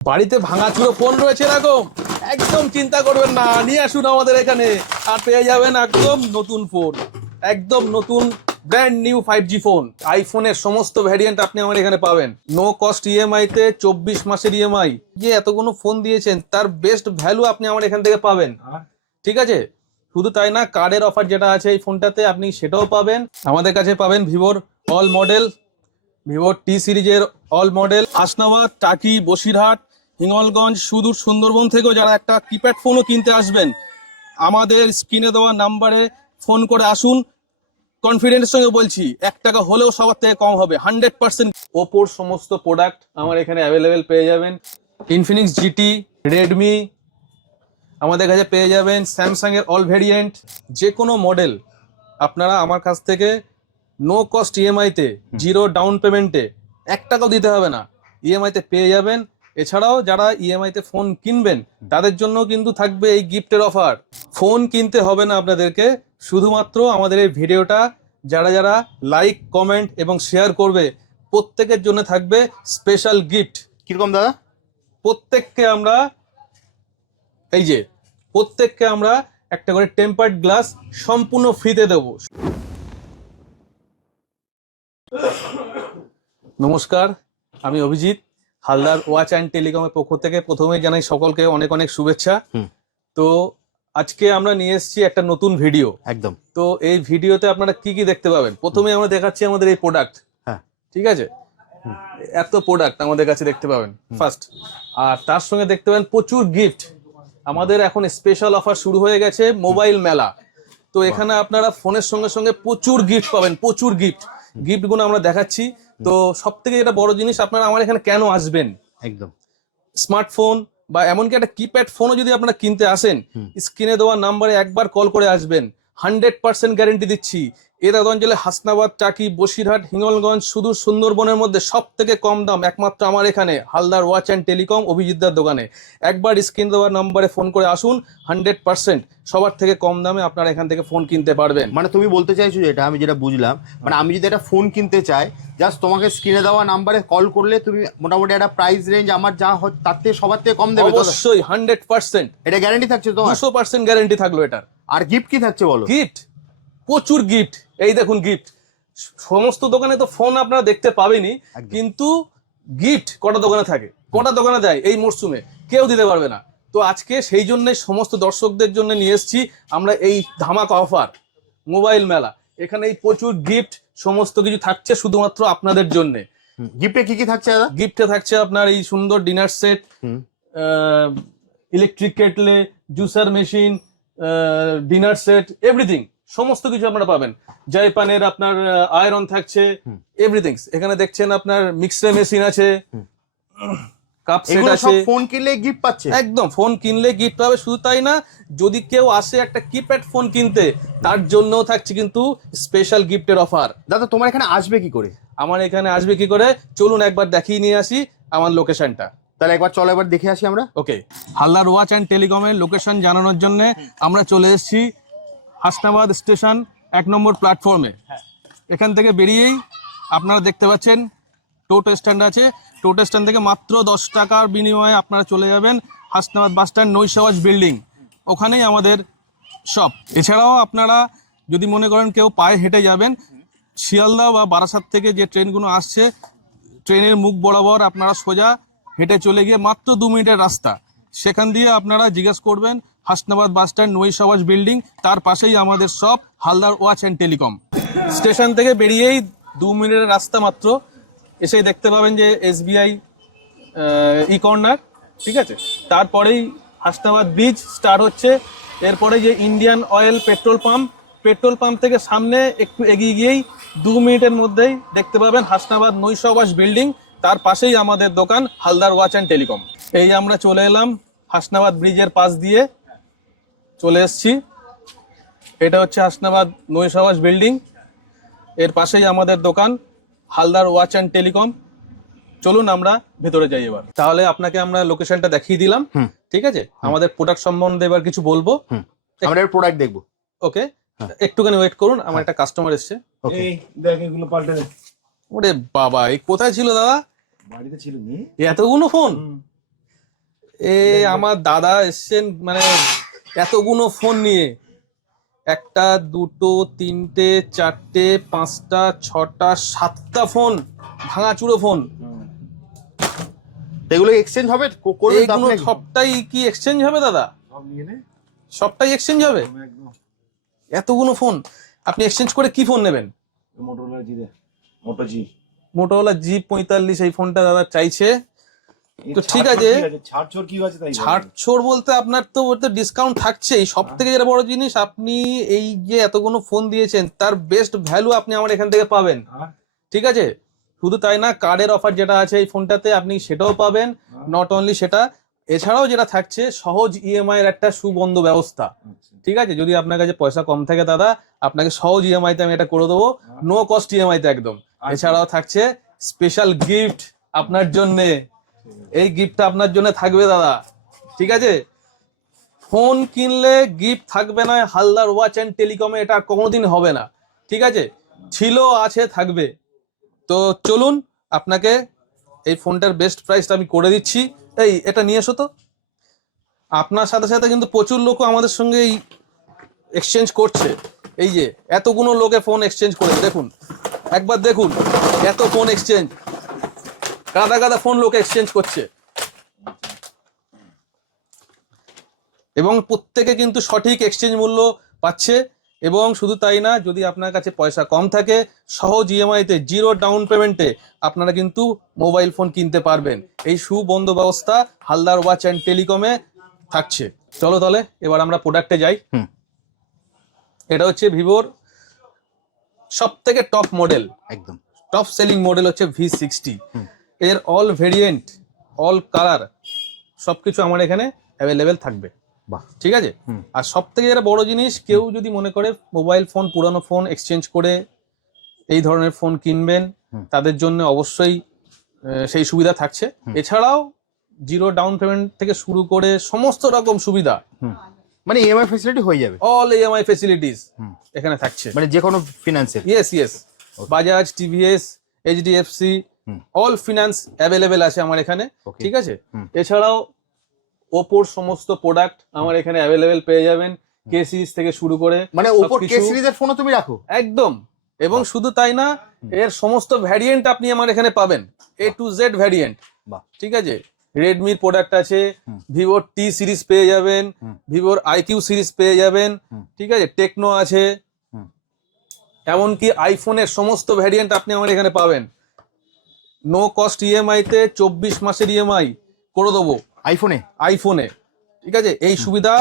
বাড়িতে ভাঙা ভাঙাচুরো ফোন রয়েছে এরকম একদম চিন্তা করবেন না নিয়ে আসুন আমাদের এখানে। আর পেয়ে যাবেন একদম নতুন ফোন। একদম নতুন brand new five G phone আইফোনের সমস্ত ভ্যারিয়েন্ট আপনি আমার এখানে পাবেন। নো কস্ট ইএমআই তে চব্বিশ মাসের ইএমআই যে এতগুলো ফোন দিয়েছেন তার বেস্ট ভ্যালু আপনি আমার এখান থেকে পাবেন। ঠিক আছে? শুধু তাই না কার্ডের অফার যেটা আছে এই ফোনটাতে আপনি সেটাও পাবেন। আমাদের কাছে পাবেন ভিভোর অল মডেল ভিভোর টি সিরিজের অল মডেল হাসনাবাদ টাকি বসিরহাট হিঙ্গলগঞ্জ সুদূর সুন্দরবন থেকেও যারা একটা কিপ্যাড ফোনও কিনতে আসবেন আমাদের স্ক্রিনে দেওয়া নাম্বারে ফোন করে আসুন। কনফিডেন্সের সঙ্গে বলছি এক টাকা হলেও সবার থেকে কম হবে হান্ড্রেড পার্সেন্ট ওপোর সমস্ত প্রোডাক্ট আমার এখানে অ্যাভেলেবেল পেয়ে যাবেন। ইনফিনিক্স জিটি রেডমি আমাদের কাছে পেয়ে যাবেন স্যামসাং এর অল ভেরিয়েন্ট যে কোনো মডেল আপনারা আমার কাছ থেকে নো কস্ট ইএমআইতে জিরো ডাউন পেমেন্টে এক টাকাও দিতে হবে না। ইএমআইতে পেয়ে যাবেন। এছাড়াও যারা ইএমআইতে ফোন কিনবেন তাদের জন্য কিন্তু থাকবে এই গিফটের অফার ফোন কিনতে হবে না আপনাদেরকে শুধুমাত্র আমাদের এই ভিডিওটা যারা যারা লাইক কমেন্ট এবং শেয়ার করবে প্রত্যেকের জন্য থাকবে স্পেশাল গিফট কীরকম দাদা? প্রত্যেককে আমরা এই যে প্রত্যেককে আমরা একটা করে টেম্পার্ড গ্লাস সম্পূর্ণ ফ্রিতে দেব। নমস্কার আমি অভিজিৎ। হালদার ওয়াচ অ্যান্ড টেলিকমের পক্ষ থেকে প্রথমেই জানাই সকলকে অনেক অনেক শুভেচ্ছা। তো আজকে আমরা নিয়ে এসেছি একটা নতুন ভিডিও। একদম। তো এই ভিডিওতে আপনারা কি কি দেখতে পাবেন? প্রথমে আমরা দেখাচ্ছি আমাদের এই প্রোডাক্ট হ্যাঁ। ঠিক আছে? এত প্রোডাক্ট আমাদের কাছে দেখতে পাবেন। ফার্স্ট আর তার সঙ্গে দেখতে পাবেন প্রচুর গিফট আমাদের এখন স্পেশাল অফার শুরু হয়ে গেছে মোবাইল মেলা। তো এখানে আপনারা ফোনের সঙ্গে সঙ্গে প্রচুর গিফট পাবেন প্রচুর গিফট গিফটগুলো আমরা দেখাচ্ছি। তো সব থেকে যেটা বড় জিনিস আপনারা আমার এখানে কেন আসবেন? একদম। স্মার্টফোন বা এমনকি একটা কিপ্যাড ফোনও যদি আপনারা কিনতে আসেন। স্ক্রিনে দেওয়া নাম্বারে একবার কল করে আসবেন। হান্ড্রেড পার্সেন্ট গ্যারেন্টি দিচ্ছি। এরাদ অঞ্চলে হাসনাবাদ টাকি বসিরহাট হিঙ্গলগঞ্জ সুদূর সুন্দরবনের মধ্যে সব থেকে কম দাম একমাত্র আমার এখানে হালদার ওয়াচ অ্যান্ড টেলিকম অভিজিৎদার দোকানে। একবার স্ক্রিন দেওয়া নাম্বারে ফোন করে আসুন হান্ড্রেড পার্সেন্ট সবার থেকে কম দামে আপনারা এখান থেকে ফোন কিনতে পারবেন। মানে তুমি বলতে চাইছো যেটা আমি যেটা বুঝলাম মানে আমি যদি একটা ফোন কিনতে চাই জাস্ট তোমাকে স্ক্রিনে দেওয়া নাম্বারে কল করলে তুমি মোটামুটি একটা প্রাইস রেঞ্জ আমার যা হয় তার থেকে সবার থেকে কম দেবে অবশ্যই হান্ড্রেড পার্সেন্ট। এটা গ্যারান্টি থাকছে তোমার? দুশো পার্সেন্ট গ্যারেন্টি থাকল এটার। আর গিফট কি থাকছে বলো? গিফট প্রচুর গিফট এই দেখুন গিফট সমস্ত দোকানে তো ফোন আপনারা দেখতে পাবেনই একদম। কিন্তু গিফট কটা দোকানে থাকে? কটা দোকানে দেয় এই মরশুমে কেউ দিতে পারবে না। তো আজকে সেই জন্য সমস্ত দর্শকদের জন্য নিয়ে এসেছি আমরা এই ধামাকা অফার মোবাইল মেলা। এখানে এই প্রচুর গিফট সমস্ত কিছু থাকছে শুধুমাত্র আপনাদের জন্য। গিফটে কি কি থাকছে দাদা? গিফটে থাকছে আপনার এই সুন্দর dinner set electric কেটলে juicer machine dinner set everything সমস্ত কিছু আপনারা পাবেন। জাইপানের আপনার আয়রন থাকছে। এভরিথিং এখানে দেখছেন আপনার মিক্সার মেশিন আছে। কাপ সেট আছে। ফোন কিনলে গিফট পাচ্ছে। একদম ফোন কিনলে গিফট পাবে শুধু তাই না যদি কেউ আসে একটা কিপ্যাড ফোন কিনতে তার জন্যও থাকছে কিন্তু স্পেশাল গিফটের অফার দাদা তোমার এখানে আসবে কি করে? আমার এখানে আসবে কি করে? চলুন একবার দেখিয়ে নিয়ে আসি আমার লোকেশনটা তাহলে একবার চলো একবার দেখে আসি আমরা। ওকে হালদার ওয়াচ অ্যান্ড টেলিকমের লোকেশন জানানোর জন্য আমরা চলে এসেছি হাসনাবাদ স্টেশন এক নম্বর প্ল্যাটফর্মে এখান থেকে বেরিয়েই আপনারা দেখতে পাচ্ছেন টোটো স্ট্যান্ড আছে। টোটো স্ট্যান্ড থেকে মাত্র দশ টাকার বিনিময়ে আপনারা চলে যাবেন হাসনাবাদ বাস স্ট্যান্ড নৈশাবাজ বিল্ডিং ওখানেই আমাদের শপ এছাড়াও আপনারা যদি মনে করেন কেউ পায়ে হেঁটে যাবেন শিয়ালদা বা বারাসাত থেকে যে ট্রেনগুলো আসছে ট্রেনের মুখ বরাবর আপনারা সোজা হেঁটে চলে গিয়ে মাত্র দু মিনিটের রাস্তা। সেখান দিয়ে আপনারা জিজ্ঞেস করবেন, হাসনাবাদ বাস স্ট্যান্ড নৈশাবাজ বিল্ডিং, তার পাশেই আমাদের সব Haldar watch and telecom. Station থেকে বেরিয়েই দু মিনিটের রাস্তা মাত্র। এসেই দেখতে পাবেন যে এসবিআই ই কর্নার ঠিক আছে? তারপরেই হাসনাবাদ ব্রিজ স্টার্ট হচ্ছে। এরপরে যে Indian oil petrol pump petrol pump থেকে সামনে একটু এগিয়ে গিয়েই দু মিনিটের মধ্যেই দেখতে পাবেন হাসনাবাদ নৈশাবাস বিল্ডিং। তার পাশেই আমাদের দোকান হালদার ওয়াচ অ্যান্ড টেলিকম। এই আমরা চলে এলাম হাসনাবাদ ব্রিজের পাশ দিয়ে চলে এসেছি। এটা হচ্ছে হাসনাবাদ নৈশাবাস বিল্ডিং। এর পাশেই আমাদের দোকান হালদার ওয়াচ অ্যান্ড টেলিকম। চলুন আমরা ভেতরে যাই এবার। তাহলে আপনাকে আমরা লোকেশনটা দেখিয়ে দিলাম। ঠিক আছে? আমাদের প্রোডাক্ট সম্বন্ধে এবার কিছু বলব। আমরা প্রোডাক্ট দেখব। ওকে হ্যাঁ। একটুখানি ওয়েট করুন আমার একটা কাস্টমার এসছে। ওকে দেখ এগুলো পাল্টে ওরে বাবা এই কোথায় ছিল দাদা? বাড়িতে ছিল নি? এতগুলো ফোন? এ আমার দাদা এসছেন মানে এতগুলো ফোন নিয়ে। একটা দুটো তিনটে চারটে পাঁচটা ছটা সাতটা ফোন ভাঙাচুরো ফোন। এগুলো এক্সচেঞ্জ হবে? আপনি? সবটাই কি এক্সচেঞ্জ হবে দাদা? সবটাই এক্সচেঞ্জ হবে? এতগুলো ফোন আপনি এক্সচেঞ্জ করে কি ফোন নেবেন? মোটরোলা জি মোটো জি মোটোলা জি পঁয়তাল্লিশ এই ফোনটা দাদা চাইছে। তো ঠিক আছে। কি ছাড় ছোড় কি আছে তাই ছাড় ছোড় বলতে আপনার তো ডিসকাউন্ট থাকছেই। সব থেকে যেটা বড় জিনিস আপনি এই যে এতগুলো ফোন দিয়েছেন তার বেস্ট ভ্যালু আপনি আমার এখান থেকে পাবেন। ঠিক আছে? শুধু তাই না কার্ডের অফার যেটা আছে এই ফোনটাতে আপনি সেটাও পাবেন। নট অনলি সেটা এছাড়াও যেটা থাকছে সহজ ইএমআই এর একটা সুবন্ধ ব্যবস্থা। আচ্ছা। ঠিক আছে? যদি আপনার কাছে পয়সা কম থাকে দাদা আপনাকে সহজ ইএমআই তে আমি এটা করে দেবো। নো কস্ট ইএমআই তে একদম। এছাড়াও থাকছে স্পেশাল গিফট আপনার জন্যে। এই গিফটটা আপনার জন্য থাকবে দাদা। ঠিক আছে? ফোন কিনলে গিফট থাকবে না, হালদার ওয়াচ অ্যান্ড টেলিকমে এটা কোনোদিন হবে না। ঠিক আছে? ছিল, আছে, থাকবে। তো চলুন, আপনাকে এই ফোনটার বেস্ট প্রাইসটা আমি করে দিচ্ছি। এই, এটা নিয়ে এসো তো। আপনার সাথে সাথে কিন্তু প্রচুর লোকও আমাদের সঙ্গে এই এক্সচেঞ্জ করছে। এই যে এতগুলো লোকে ফোন এক্সচেঞ্জ করে দেখুন একবার দেখুন এত ফোন এক্সচেঞ্জ গাদা গাদা ফোন লোক এক্সচেঞ্জ করছে। এবং প্রত্যেকে কিন্তু সঠিক এক্সচেঞ্জ মূল্য পাচ্ছে এবং শুধু তাই না যদি আপনার কাছে পয়সা কম থাকে সহজ ইএমআইতে জিরো ডাউন পেমেন্টে আপনারা কিন্তু মোবাইল ফোন কিনতে পারবেন। এই সুবন্ধ ব্যবস্থা হালদার ওয়াচ অ্যান্ড টেলিকমে থাকছে। চলো তাহলে এবার আমরা প্রোডাক্টে যাই। হুম। এটা হচ্ছে ভিভোর সব থেকে টপ মডেল একদম। টপ সেলিং মডেল হচ্ছে ভি সিক্সটি এর অল ভেরিয়েন্ট অল কালার সবকিছু আমার এখানে অ্যাভেলেবেল থাকবে। বাহ। ঠিক আছে? আর সব থেকে যেটা বড় জিনিস কেউ যদি মনে করে মোবাইল ফোন পুরানো ফোন এক্সচেঞ্জ করে এই ধরনের ফোন কিনবেন তাদের জন্য অবশ্যই সেই সুবিধা থাকছে। এছাড়াও জিরো ডাউন পেমেন্ট থেকে শুরু করে সমস্ত রকম সুবিধা মানে ইএমআই ফেসিলিটি হয়ে যাবে। All EMI facilities hmm. এখানে থাকছে। মানে যে কোনো ফিনান্সের yes yes Bajaj TVS HDFC all finance available আছে আমার এখানে। ঠিক আছে? এছাড়াও ওপোর সমস্ত প্রোডাক্ট আমার এখানে অ্যাভেলেবেল পেয়ে যাবেন। কে সিরিজ থেকে শুরু করে মানে ওপর কে সিরিজের ফোনও তুমি রাখো? একদম। এবং শুধু তাই না এর সমস্ত ভ্যারিয়েন্ট আপনি আমার এখানে পাবেন। এ টু জেড ভ্যারিয়েন্ট বাহ। ঠিক আছে? রেডমির প্রোডাক্ট আছে ভিভোর টি সিরিজ পেয়ে যাবেন ভিভোর আইকিউ সিরিজ পেয়ে যাবেন ঠিক আছে? টেকনো আছে। এমনকি আইফোনের সমস্ত ভ্যারিয়েন্ট আপনি আমার এখানে পাবেন। নো কস্ট ইএমআই তে চব্বিশ মাসের ইএমআই করে দেবো। আইফোনে আইফোনে ঠিক আছে? এই সুবিধা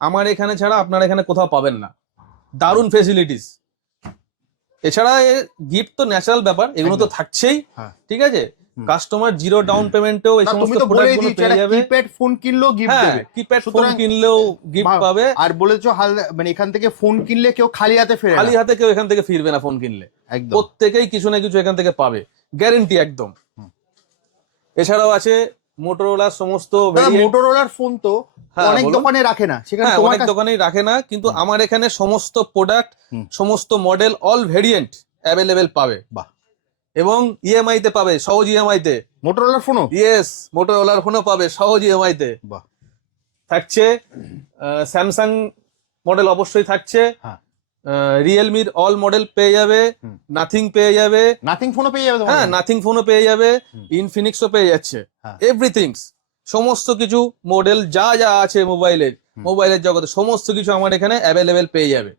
আমার এখানে ছাড়া আপনার এখানে কোথাও পাবেন না। দারুণ ফেসিলিটিস এছাড়া গিফট তো ন্যাচারাল ব্যাপার এগুলো তো থাকছেই হ্যাঁ। ঠিক আছে? কাস্টমার জিরো ডাউন পেমেন্টেও এই সমস্ত প্রোডাক্টগুলো পেয়ে যাবে। কিপ্যাড ফোন কিনলেও গিফট হ্যাঁ দেবে। কিপ্যাড ফোন কিনলেও গিফট পাবে। আর বলেছ হাল মানে এখান থেকে ফোন কিনলে কেউ খালি হাতে ফেরে খালি হাতে কেউ এখান থেকে ফিরবে না ফোন কিনলে। একদম। প্রত্যেকেই কিছু না কিছু এখান থেকে পাবে। গ্যারেন্টি একদম। এছাড়াও আছে মোটরোলার সমস্ত মোটরোলার ফোন তো হ্যাঁ, অনেক দোকানে রাখে না। সেখানে হ্যাঁ অনেক দোকানেই রাখে না কিন্তু আমার এখানে সমস্ত প্রোডাক্ট সমস্ত মডেল অল ভেরিয়েন্ট অ্যাভেলেবেল পাবে। বাহ। এবং ইএমআই তে পাবে সহজ ইএমআই তে। মোটরোলার ফোনও ইয়েস মোটরোলার ফোনও পাবে সহজ ইএমআই তে। বাহ। থাকছে স্যামসাং মডেল অবশ্যই থাকছে। হ্যাঁ। রিয়েলমির অল মডেল পেয়ে যাবে নাথিং পেয়ে যাবে। নাথিং ফোনও পেয়ে যাবে হ্যাঁ নাথিং ফোনও পেয়ে যাবে ইনফিনিক্সও পেয়ে যাচ্ছে। হ্যাঁ। এভরিথিং সমস্ত কিছু মডেল যা যা আছে মোবাইলের মোবাইলের জগতে সমস্ত কিছু আমার এখানে অ্যাভেলেবেল পেয়ে যাবে।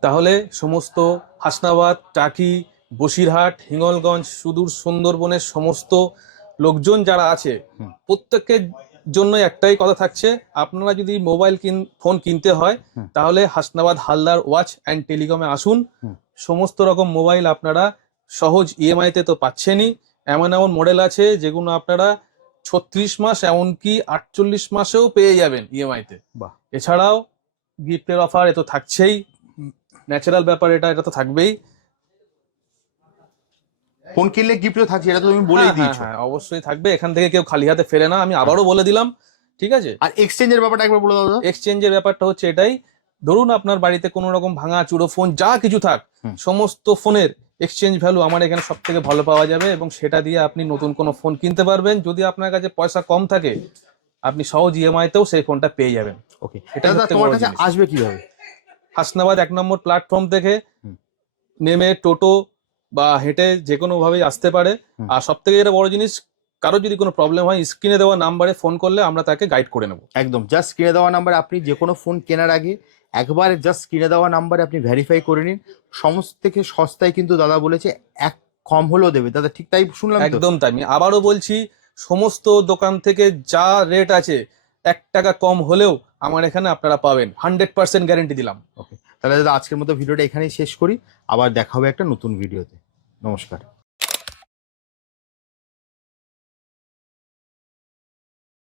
তাহলে সমস্ত হাসনাবাদ টাকি বসিরহাট হিঙ্গলগঞ্জ সুদূর সুন্দরবনের সমস্ত লোকজন যারা আছে প্রত্যেকের জন্য একটাই কথা থাকছে আপনারা যদি মোবাইল কিন ফোন কিনতে হয় তাহলে হাসনাবাদ হালদার ওয়াচ অ্যান্ড টেলিকমে আসুন। সমস্ত রকম মোবাইল আপনারা সহজ ইএমআই তে তো পাচ্ছেনই। এমন এমন মডেল আছে যেগুলো আপনারা ছত্রিশ মাস এমনকি আটচল্লিশ মাসেও পেয়ে যাবেন ইএমআই তে। বাহ। এছাড়াও গিফটের অফার এ তো থাকছেই। ন্যাচারাল ব্যাপার এটা এটা তো থাকবেই। ফোন কিনলে গিফটও থাকছে এটা তো তুমি বলেই হ্যাঁ, হ্যাঁ, দিয়েছ। হ্যাঁ, অবশ্যই থাকবে এখান থেকে কেউ খালি হাতে ফেরে না আমি আবারও বলে দিলাম ঠিক আছে? আর এক্সচেঞ্জের ব্যাপারটা একবার বলে দাও এক্সচেঞ্জের ব্যাপারটা হচ্ছে এটাই ধরুন আপনার বাড়িতে কোনো রকম ভাঙা চুরো ফোন যা কিছু থাক সমস্ত ফোনের এক্সচেঞ্জ ভ্যালু আমার এখানে সব থেকে ভালো পাওয়া যাবে এবং সেটা দিয়ে আপনি নতুন কোনো ফোন কিনতে পারবেন যদি আপনার কাছে পয়সা কম থাকে আপনি সহজ ইএমআই তেও সেই ফোনটা পেয়ে যাবেন। ওকে এটা তোমার কাছে আসবে কীভাবে? হাসনাবাদ এক নম্বর প্ল্যাটফর্ম থেকে নেমে টোটো বা হেঁটে যে কোনো ভাবেই আসতে পারে। আর সব থেকে যেটা বড় জিনিস কারও যদি কোনো প্রবলেম হয় স্ক্রিনে দেওয়া নাম্বারে ফোন করলে আমরা তাকে গাইড করে নেব। একদম জাস্ট স্ক্রিনে দেওয়া নাম্বারে আপনি যে কোনো ফোন কেনার আগে একবার জাস্ট স্ক্রিনে দেওয়া নাম্বারে আপনি ভেরিফাই করে নিন। সমস্ত থেকে সস্তায় কিন্তু দাদা বলেছে এক কম হলেও দেবে। দাদা ঠিক তাই শুনলাম একদম তাই। আমি আবারও বলছি সমস্ত দোকান থেকে যা রেট আছে এক টাকা কম হলেও আমার এখানে আপনারা পাবেন। হান্ড্রেড পার্সেন্ট গ্যারেন্টি দিলাম। ওকে তাহলে দাদা, আজকের মতো ভিডিওটা এখানেই শেষ করি। আবার দেখা হবে একটা নতুন ভিডিওতে। নমস্কার।